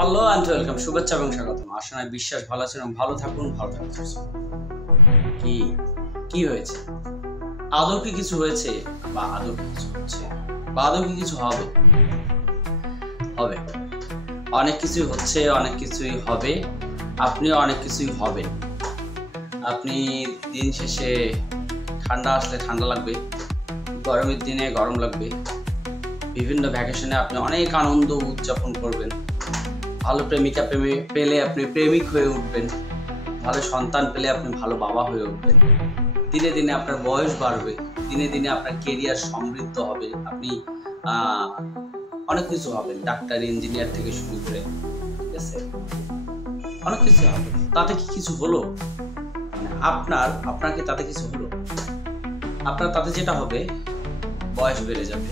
Hello and welcome, শুভেচ্ছা এবং স্বাগতম। আশা নয় বিশ্বাস ভালো আছেন এবং ভালো থাকুন, ভালো থাকুন। কি কি হয়েছে? আদৌ কি কিছু হয়েছে, বা আদৌ কি কিছু হচ্ছে, বা আদৌ কি কিছু হবে? হবে, অনেক কিছুই হচ্ছে, অনেক কিছুই হবে, আপনিও অনেক কিছুই হবেন। আপনি দিন শেষে ঠান্ডা আসলে ঠান্ডা লাগবে, গরমের দিনে গরম লাগবে, বিভিন্ন ভ্যাকেশনে আপনি অনেক আনন্দ উদযাপন করবেন, ভালো প্রেমিকা পেলে আপনি প্রেমিক হয়ে উঠবেন, ভালো সন্তান পেলে আপনি ভালো বাবা হয়ে উঠবেন। দিনে দিনে আপনার বয়স বাড়বে, দিনে দিনে আপনার কেরিয়ার সমৃদ্ধ হবে, আপনি অনেক কিছু হবেন, ডাক্তার ইঞ্জিনিয়ার থেকে শুরু করে, ঠিক আছে, অনেক কিছু হবে। তাতে কি কিছু হলো? মানে আপনার কি তাতে কিছু হলো? আপনার তাতে যেটা হবে, বয়স বেড়ে যাবে,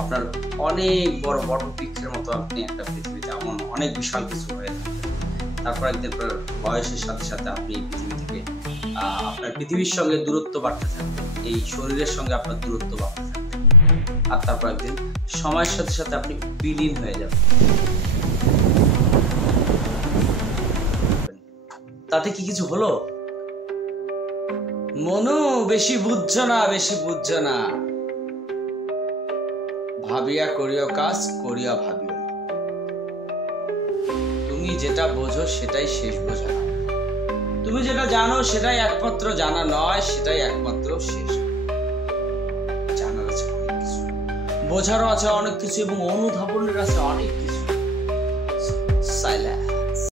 আপনার অনেক বড় বটবৃক্ষের মতো আপনি একটা পৃথিবীতে এমন অনেক বিশাল কিছু হয়ে থাকবেন। তারপর একদিন বয়সের সাথে সাথে আপনি পৃথিবী থেকে আপনার পৃথিবীর সঙ্গে দূরত্ব বাড়তে থাকবে, এই শরীরের সঙ্গে আপনার দূরত্ব বাড়তে থাকবে, আর তারপর একদিন সময়ের সাথে সাথে আপনি বিলীন হয়ে যাবেন। তাতে কি কিছু হলো? মনু, বেশি বুঝছো না, ভাবিয়া করিও কাজ, করিয়া ভাবিও না। তুমি যেটা বোঝো সেটাই শেষ বোঝা না, তুমি যেটা জানো সেটাই একমাত্র জানা নয়, সেটাই একমাত্র শেষ। জানার আছে অনেক কিছু, বোঝারও আছে অনেক কিছু, এবং অনুধাবনের আছে অনেক